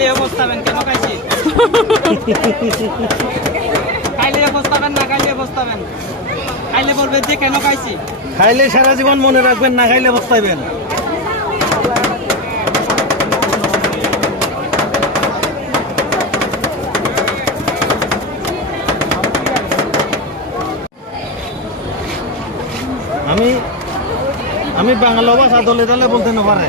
খাইলে বসতাবেন কেন খাইছি খাইলে বসতাবেন না খাইলে বসতাবেন খাইলে বলবেন যে কেন খাইছি খাইলে সারা জীবন মনে রাখবেন না খাইলে বসতাইবেন আমি আমি বাংলা ভাষা দলে দলে বলতে না পারে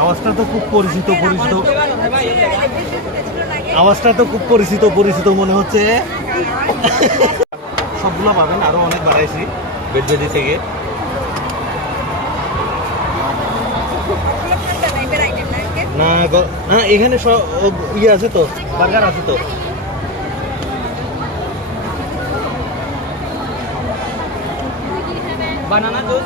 আওয়াজটা তো খুব পরিচিত আওয়াজটা তো খুব পরিচিত মনে হচ্ছে সবগুলো পাবেন আরো অনেক বাড়াইছি বেদবেদি থেকে না এখানে ইয়ে আছে তো বার্গার আছে তো বানানা জুস